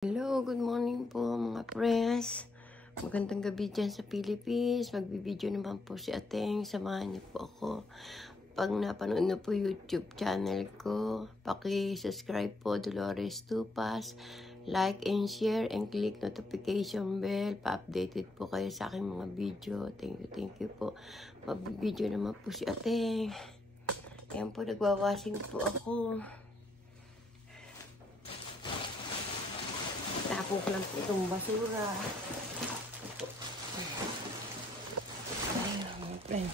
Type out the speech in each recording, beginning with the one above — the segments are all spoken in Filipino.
Hello, good morning po mga friends. Magandang gabi dyan sa Philippines. Magbibideo naman po si Ateng. Samahan niyo po ako. Pag napanood na po YouTube channel ko, paki-subscribe po Dolores Tupas. Like and share and click notification bell. Pa-updated po kayo sa aking mga video. Thank you po. Magbibideo naman po si Ateng. Ayan po, nagwawashing po ako. Tapos lang po itong basura. Ayun, mga friend.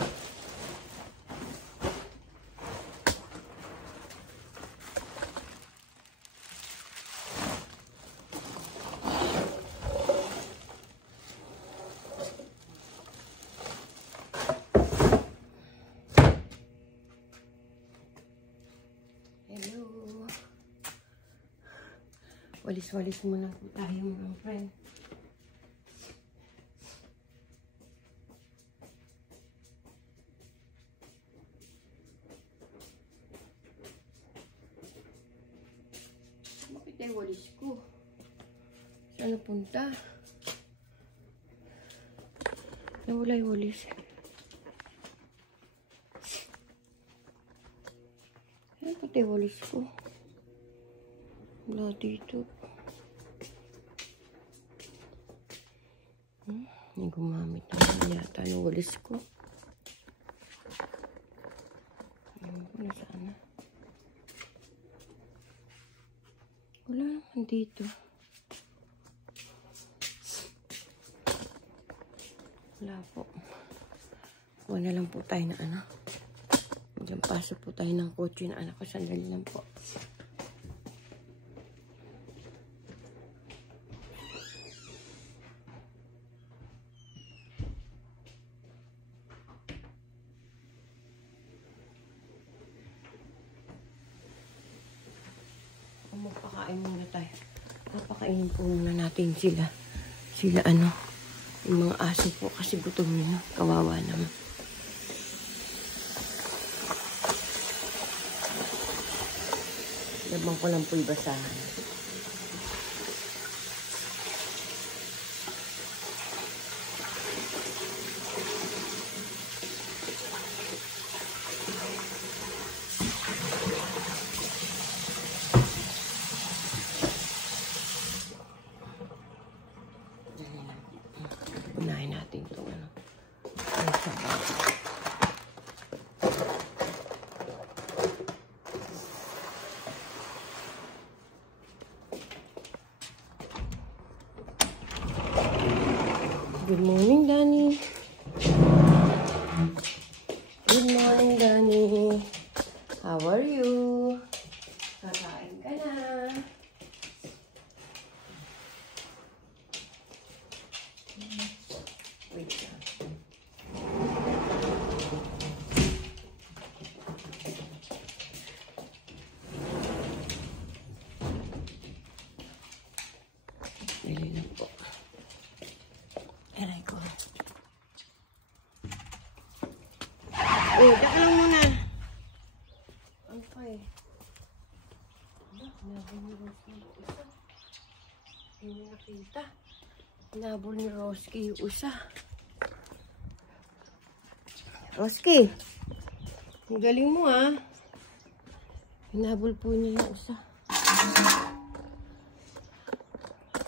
Hello. Walis-walis muna po tayo mga friend. Bakit ay walis ko? Saan napunta? Nawala yung walis. Bakit ay walis ko? Wala dito. May gumamit naman yata ng walis ko. Wala sana. Wala naman dito. Wala po. Kuha na lang po tayo na ano. Diyan pasok po tayo ng kotse na anak ko. Sandali lang po. Magpakain muna tayo. Papakainin po muna natin sila. Sila ano, yung mga aso po kasi gutom nila. Kawawa naman. Labang ko lang po ibasahan. Unahin natin itong ano. Ang sabaw. Good morning, Danny. Good morning, Danny. How are you? Kakain ka na. Wait lang. Bili lang po. Aray ko. Wait, daka lang muna. Ano pa eh? Hinabol ni Roski yung isa. Hindi nakita. Hinabol ni Roski yung isa. Roski, ang galing mo ah. Hinabol po niya yung isa.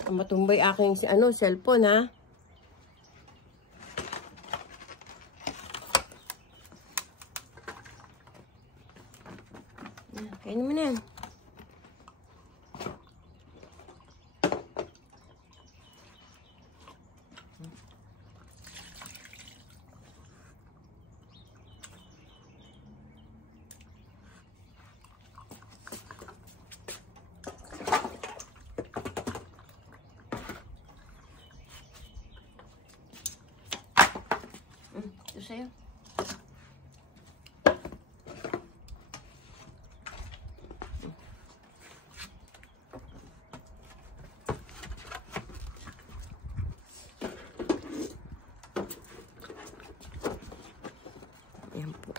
Matumbay aking cellphone ha. Kainin mo na. Ito sa'yo. Ayan po.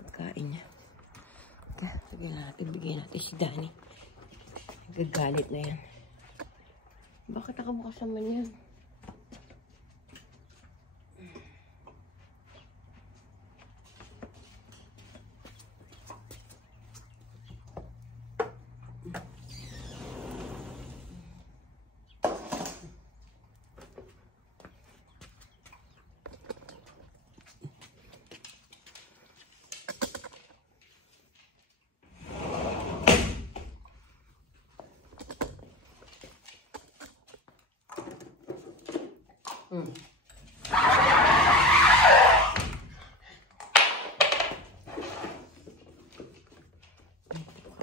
Pagkain niya. Bigyan natin si Danny. Nagagalit na yan. Bakit nakabukas naman yan?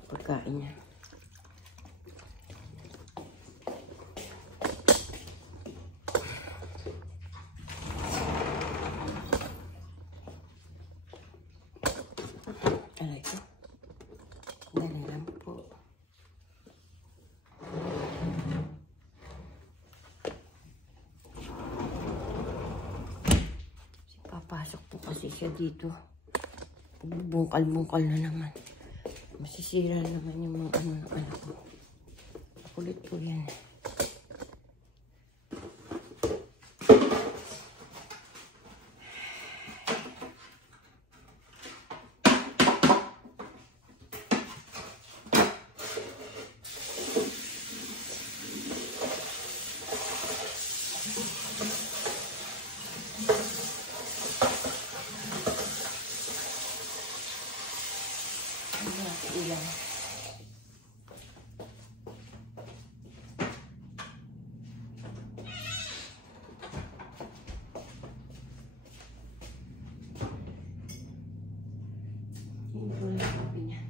Pagkain niya. Aray ko. Dali lang po. Papasok po kasi siya dito. Bungkal-bungkal na naman. Masisira naman yung mga ano ng anak ko. Kulit po yan. Ilang. Hindi ko lang sabi niya.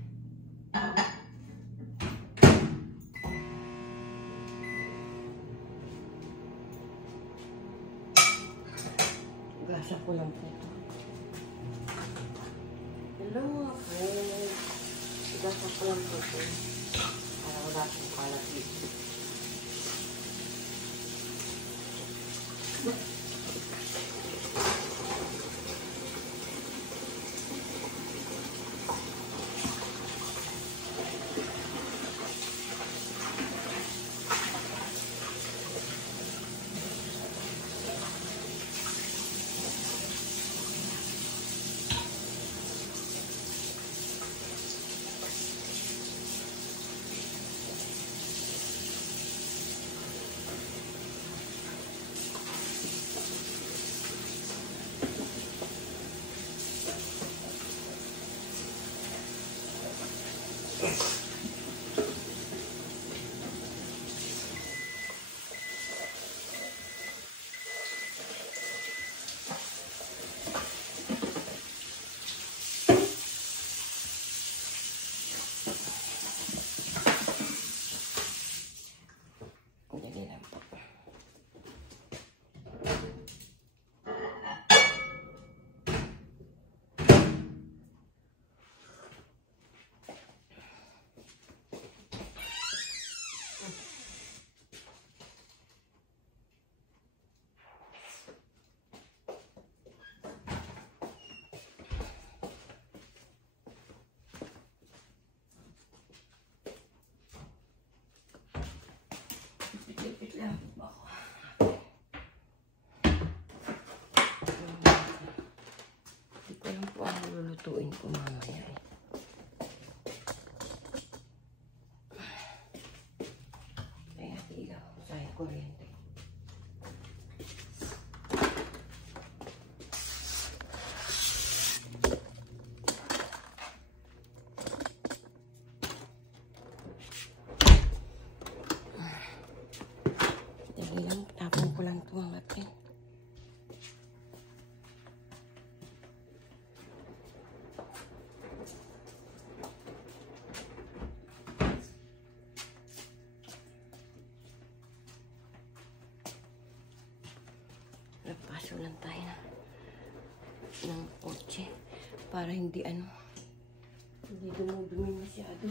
Gasa ko lang po ito. Hello, friend. Gasa ko lang po ito. Para wala akong kalat dito. Lulutuin ko mamaya eh. Kaya ilaw sa kuryente. Dali lang, tapon ko lang ito mga pin. Nagpaso lang tayo ng kotse para hindi hindi dumudumi masyado.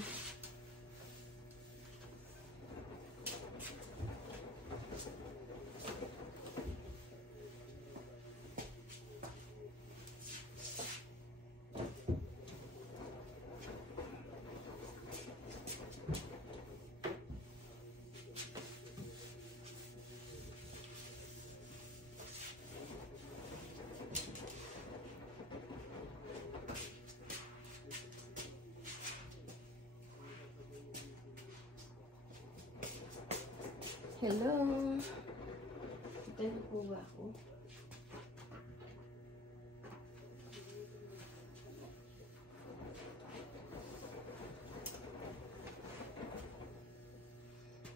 Hello. Kita na po ba ako?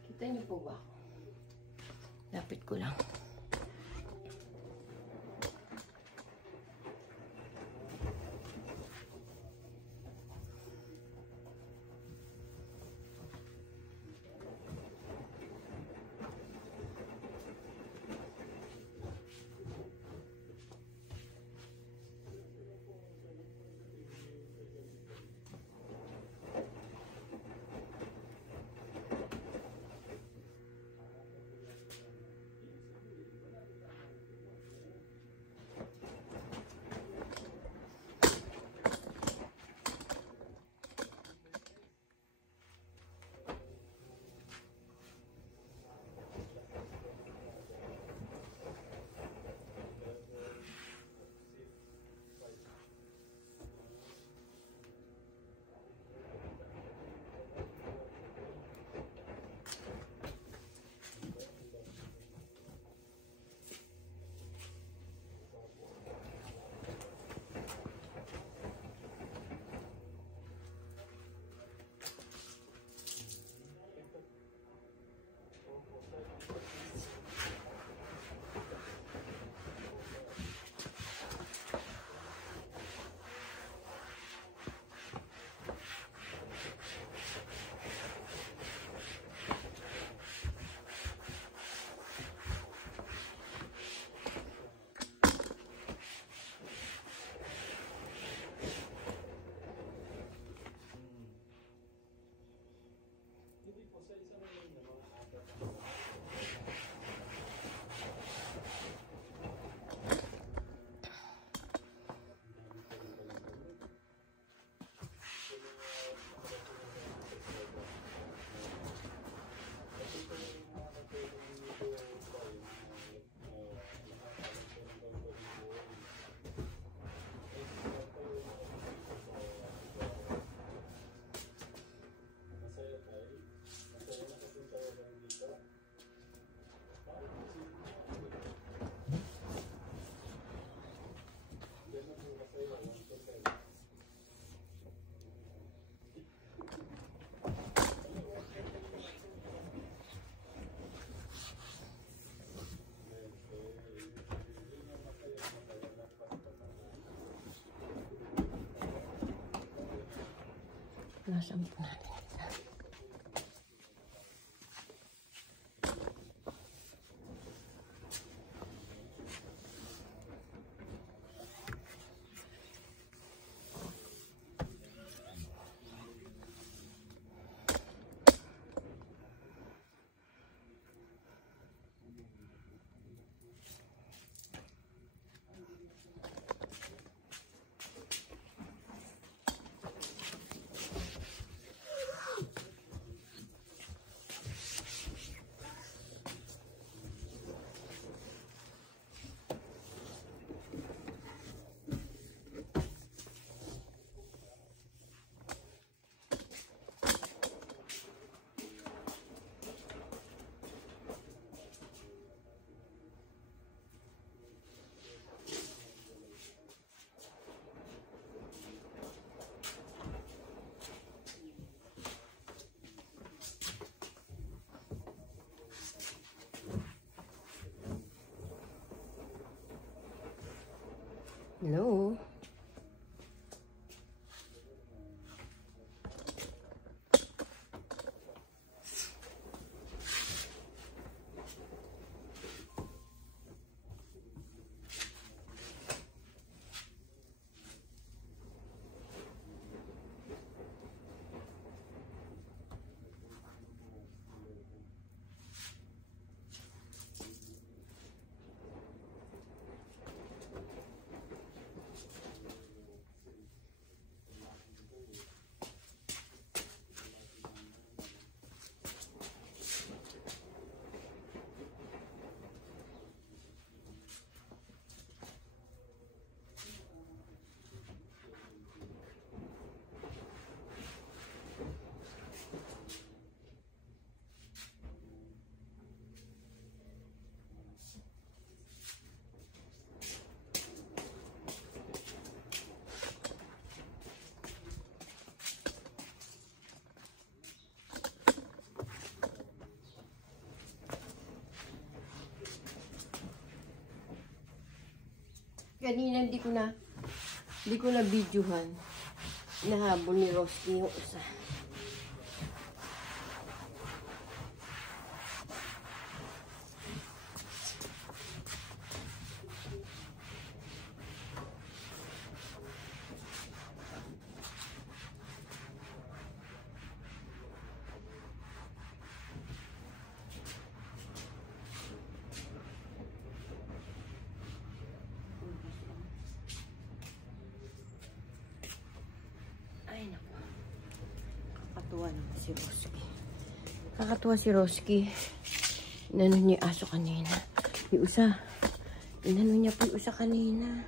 Kita niyo po ba ako? Lapit ko lang. Nasaan po natin ito? Hello? kanina hindi ko na videohan. Nahabol ni Roski yung isa. Ay, naku. Kakatuwa naman si Roski. Kakatuwa si Roski. Inano niya yung aso kanina. Yung usa. Inano niya po yung usa kanina.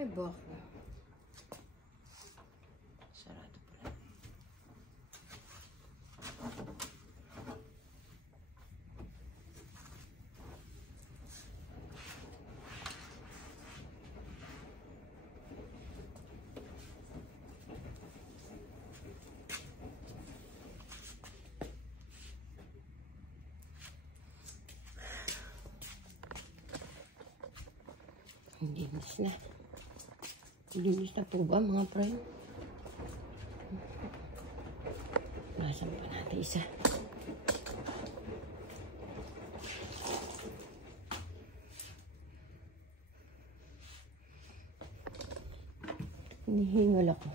Ay, baka. Sarado pala. Hindi miss na. Linis na po ba mga friend? Nasaan pa natin isa? Hinihingal ako.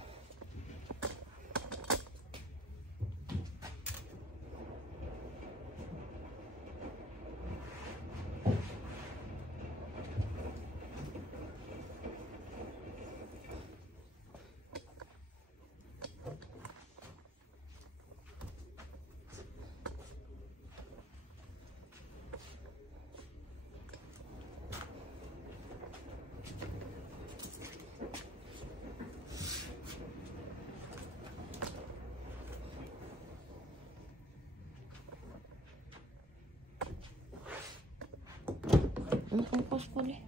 Ang pangpos pala eh.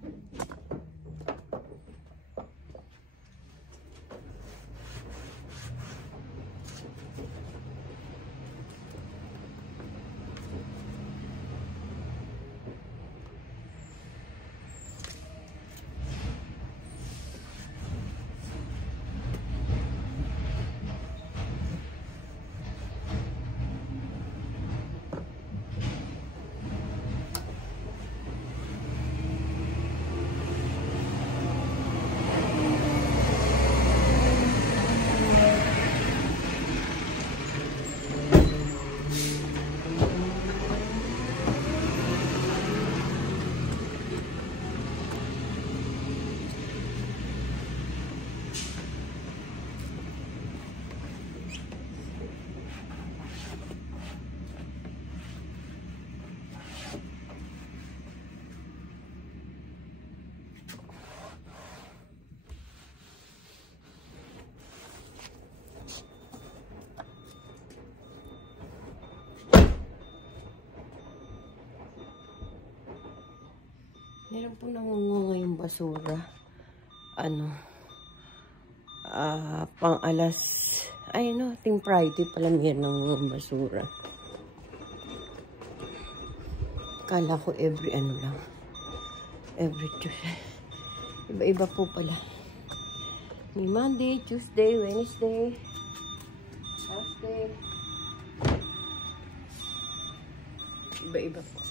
Meron po nangungunga yung basura. Pang alas, ay no, ting Friday pala meron nangungunga basura. Kala ko every Tuesday. Iba-iba po pala. May Monday, Tuesday, Wednesday, Thursday. Iba-iba po.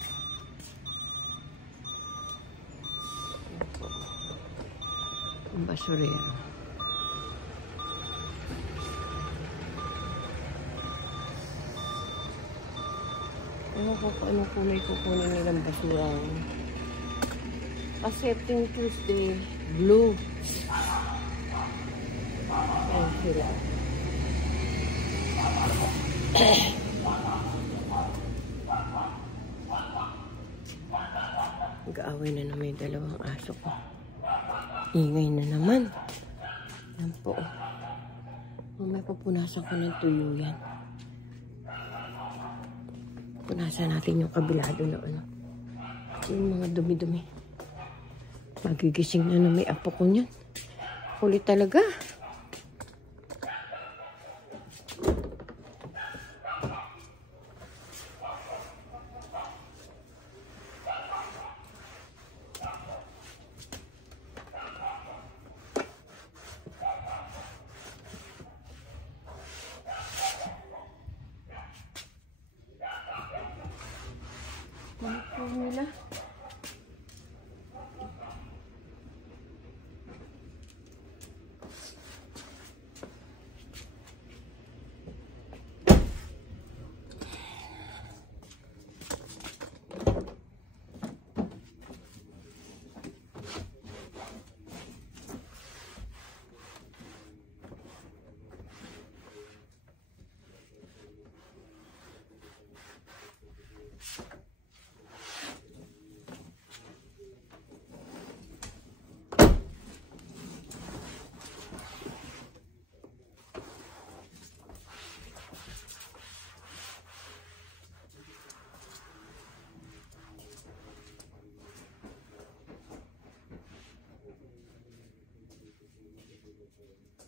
Ang basurero. Ewan ko kung anong kulay kukunin nilang basura. Accepting Tuesday, blue. Ayan sila. Nag-aaway na naman yung dalawang aso ko. Ingay na naman. Yan po. Mamaya pupunasan ko ng tuyo yan. Punasan natin yung kabilado na ano. Yung mga dumi-dumi. Magigising na may apo ko niyan. Kulit talaga. Ano po nila?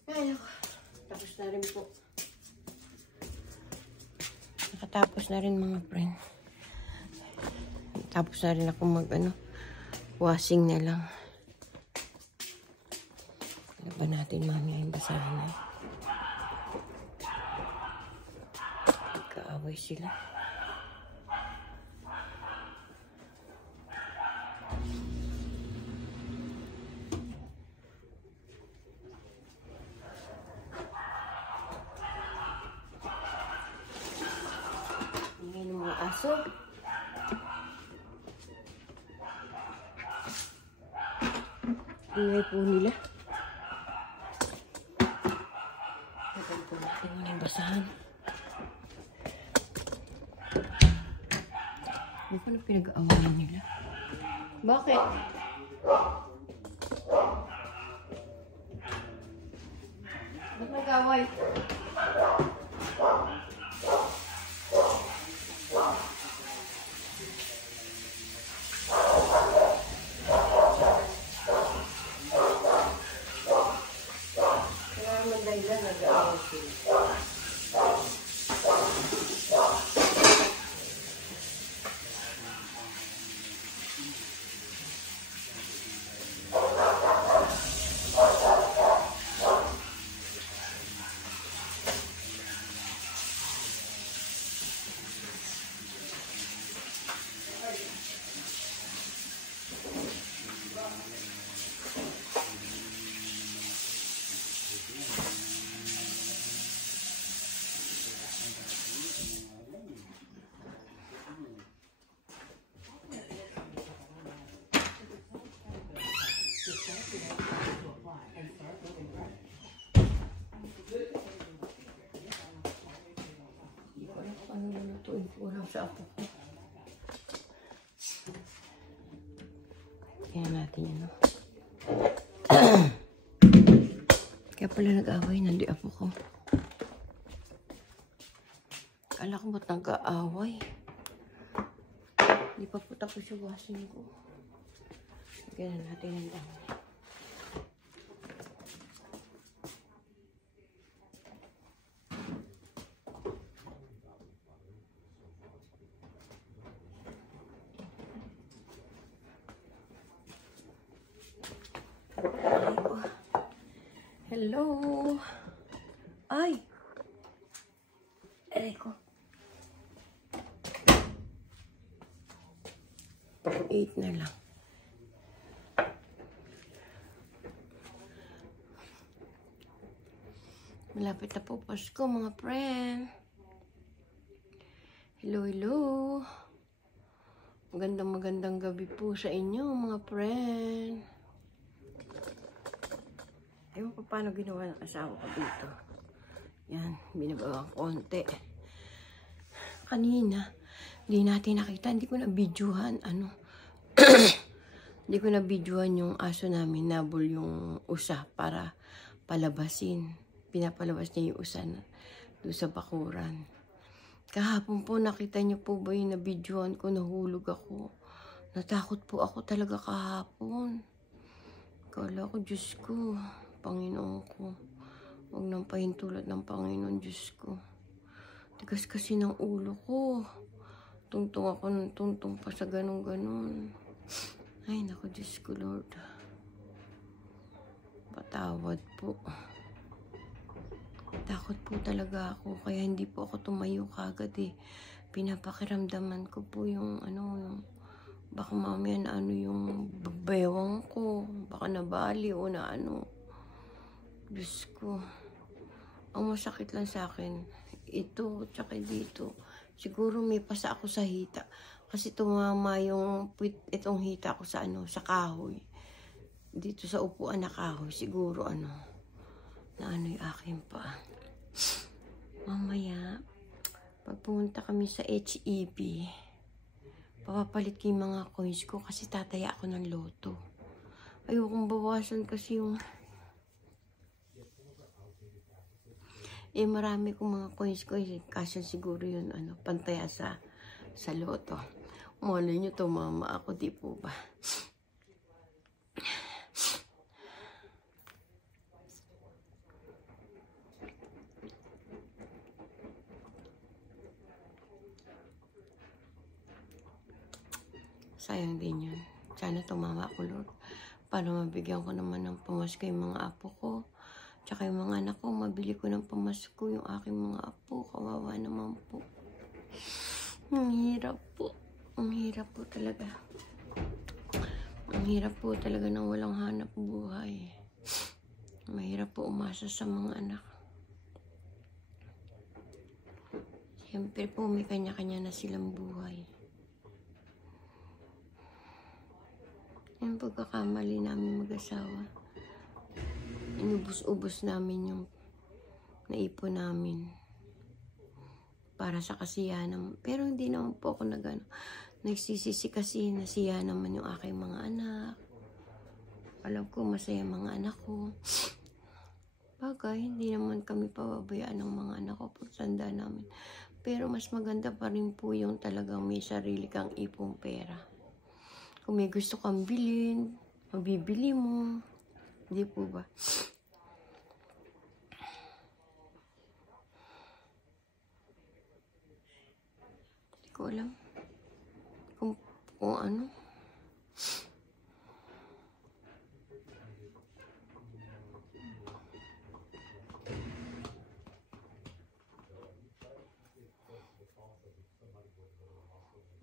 Ay, ako. Tapos na rin po. Nakatapos na rin mga friend. Tapos na rin ako washing na lang. Laban natin mamaya yung basahan na. Nagkaaway sila. Aso. Ingay po nila. Tagal po natin yung basahan. Hindi ko na pinag-aawalan nila. Bakit? Ba't nag-aaway? Kurang sa apo ko. Kaya natin yun, no? Kaya pala nag-away, nandi apo ko. Kala ko ba't nag-aaway? Hindi pa po tapos yung washing ko. Kaya natin ang dami. Hello. Ay. Aray ko. 8 na lang. Malapit na po Pasko, mga friend. Hello, hello. Magandang gabi po sa inyo, mga friend. Ewan ko paano ginawa ng asawa ko dito. Yan, binabawang konti. Kanina, hindi natin nakita, hindi ko na videohan, hindi ko na videohan yung aso namin, nabol yung usa para palabasin. Pinapalabas niya yung usa doon sa bakuran. Kahapon po, nakita niyo po ba yung na-videohan ko, nahulog ako. Natakot po ako talaga kahapon. Kala ko, Diyos ko, Panginoon ko. Huwag nang pahintulot ng Panginoon, Diyos ko. Tigas kasi ng ulo ko. Tungtong ako ng tungtong pa sa ganun-ganun. Ay, naku, Diyos ko, Lord. Patawad po. Takot po talaga ako, kaya hindi po ako tumayo kagad eh. Pinapakiramdaman ko po yung baka mamaya na yung bewang ko, baka nabali o na Diyos ko. Ang masakit lang sa akin, ito, tsaka dito. Siguro may pasa ako sa hita. Kasi tumama yung itong hita ko sa sa kahoy. Dito sa upuan na kahoy, siguro na yung akin pa. Mamaya, pagpunta kami sa HEB, papapalit ko yung mga coins ko kasi tataya ako ng loto. Ayokong bawasan kasi yung marami kong mga coins ko kasi siguro yun pantaya sa loto. Malay nyo, tumama ako, di po ba? Sayang din yun. Sana tumama ako, Lord. Para mabigyan ko naman ng pamasko yung mga apo ko. Tsaka yung mga anak ko, mabili ko ng pamasko yung aking mga apo. Kawawa naman po. Ang hirap po. Ang hirap po talaga. Ang hirap po talaga ng walang hanap buhay. Mahirap po umasa sa mga anak. Siyempre po, may kanya-kanya na silang buhay. Yung pagkakamali namin mag-asawa, inubos-ubos namin yung naipon namin para sa kasiyahan. Pero hindi naman po ako nagsisisi kasi nasiya naman yung aking mga anak. Alam ko masaya mga anak ko. Bagay, hindi naman kami pababayaan ng mga anak ko pag tanda namin. Pero mas maganda pa rin po yung talagang may sarili kang ipong pera. Kung may gusto kang bilhin, mabibili mo. Hindi po ba? Hindi ko alam. Kung ano.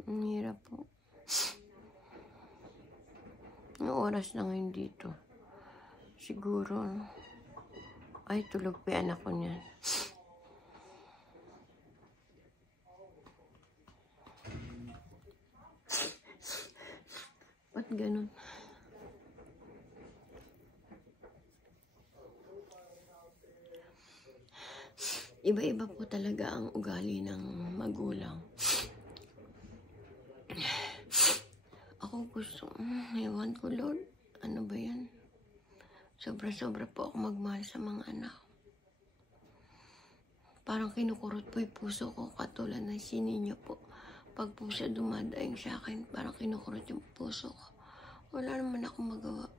Ang hirap po. Yung oras na ngayon dito. Siguro, ay tulog pa anak ko niyan. Ba't ganun? Iba-iba po talaga ang ugali ng magulang. Ako gusto, ewan ko, Lord, ano ba yan? Sobra-sobra po ako magmahal sa mga anak. Parang kinukurot po yung puso ko, katulad ng sininyo po. Pag po siya dumadaing sa akin, parang kinukurot yung puso ko. Wala naman akong magawa.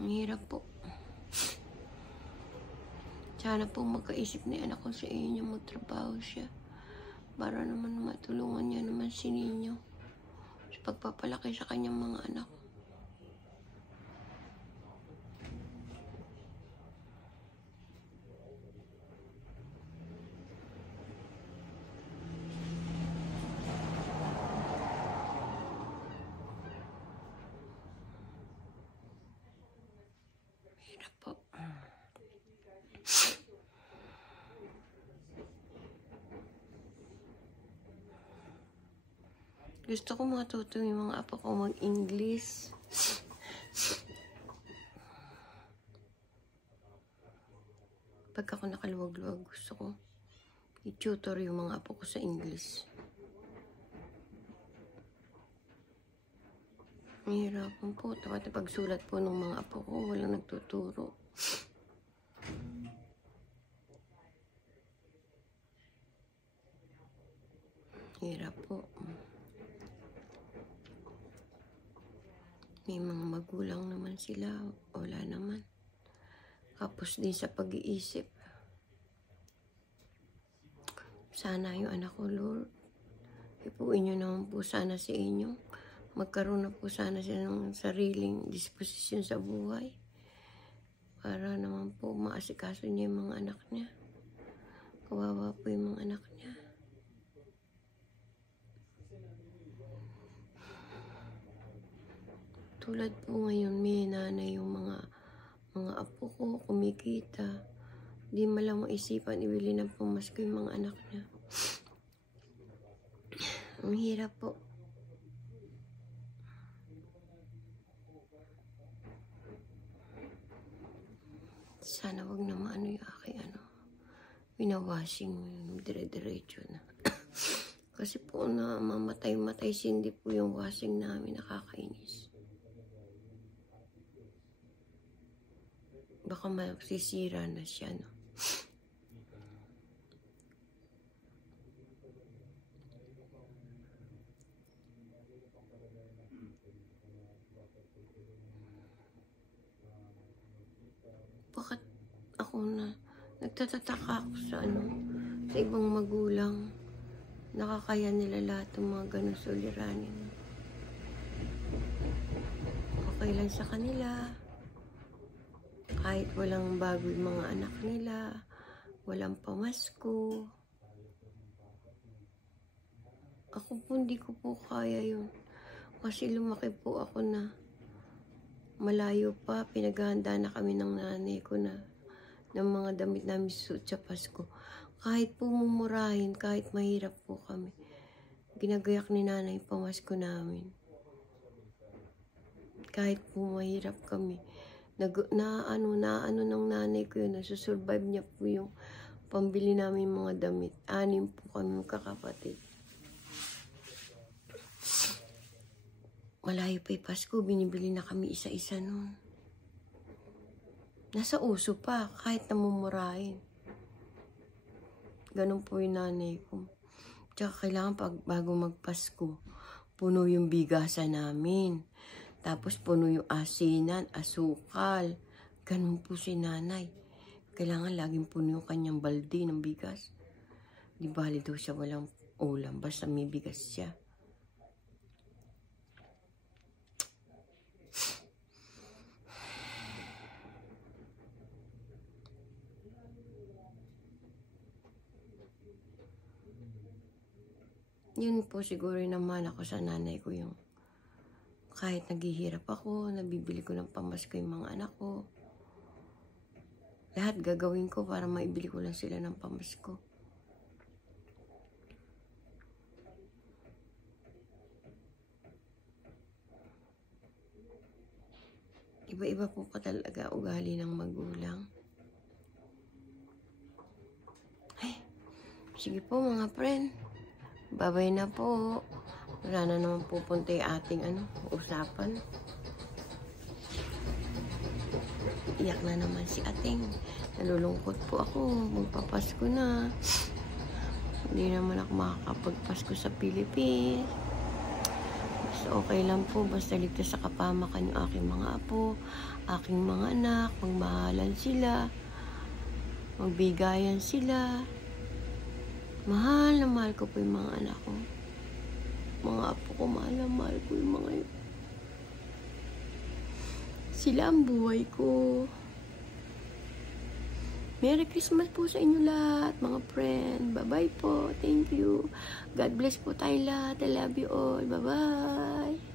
Ang hirap po. Sana po magkaisip ni anak ko sa inyo, magtrabaho siya. Para naman matulungan niya naman si Ninyo sa pagpapalaki sa kanyang mga anak. Hirap po. Gusto ko matuto yung mga apo ko mag-English. Pagka ako nakaluwag-luwag, gusto ko i-tutor yung mga apo ko sa English. Mahirapan po. Tapos pagsulat po ng mga apo ko, walang nagtuturo. Hirap po. May mga magulang naman sila. Wala naman. Kapos din sa pag-iisip. Sana yung anak ko, Lord. Ipuin nyo naman po sana sa inyo. Magkaroon na po sana sila ng sariling disposisyon sa buhay. Para naman po maasikaso niya yung mga anak niya. Kawawa po yung mga anak niya. Tulad po ngayon, may nanay yung mga apo ko, kumikita. Di malang maisipan, ibili ng pamasko yung mga anak niya. Ang hirap po. Sana wag na maano yung aking winawashing dire-diretso na. Kasi po na mamatay-matay sindi po yung washing namin, nakakainis. Baka masisira na siya, no? Bakit ako nagtatataka ako sa sa ibang magulang. Nakakaya nila lahat ng mga ganun suliranin. Okay lang sa kanila. Kahit walang bago yung mga anak nila, walang pamasko. Ako po, hindi ko po kaya yun. Kasi lumaki po ako na malayo pa, pinaghahanda na kami ng nanay ko ng mga damit namin suot sa Pasko. Kahit po mumurahin, kahit mahirap po kami, ginagayak ni nanay yung pamasko namin. Kahit po mahirap kami, na ano ng nanay ko yun, nasusurvive niya po yung pambili namin mga damit. 6 po kami magkakapatid. Malayo pa yung Pasko, binibili na kami isa-isa nun. Nasa uso pa, kahit namumurahin. Ganun po yung nanay ko. Tsaka kailangan bago magpasko, puno yung bigasan namin. Tapos puno yung asinan, asukal. Ganun po si nanay. Kailangan laging puno yung kanyang balde ng bigas. Di bali daw siya walang ulam, basta may bigas siya. Yun po siguro naman ako sa nanay ko yung kahit naghihirap ako, nabibili ko ng pamasko yung mga anak ko. Lahat gagawin ko para maibili ko lang sila ng pamasko. Iba-iba po ka talaga ugali ng magulang. Ay, sige po mga friend. Babay na po. Wala na naman pupunta yung ating usapan. Iyak na naman si ating. Nalulungkot po ako. Magpapasko na. Hindi naman ako makakapagpasko sa Pilipinas. Basta okay lang po. Basta ligtas sa kapamakan yung aking mga apo, aking mga anak. Magmahalan sila. Magbigayan sila. Mahal na mahal ko po yung mga anak ko. Mga apo ko, mahal na mahal ko yung mga yun. Sila ang buhay ko. Merry Christmas po sa inyo lahat, mga friend. Bye-bye po. Thank you. God bless po tayo lahat. I love you all. Bye-bye.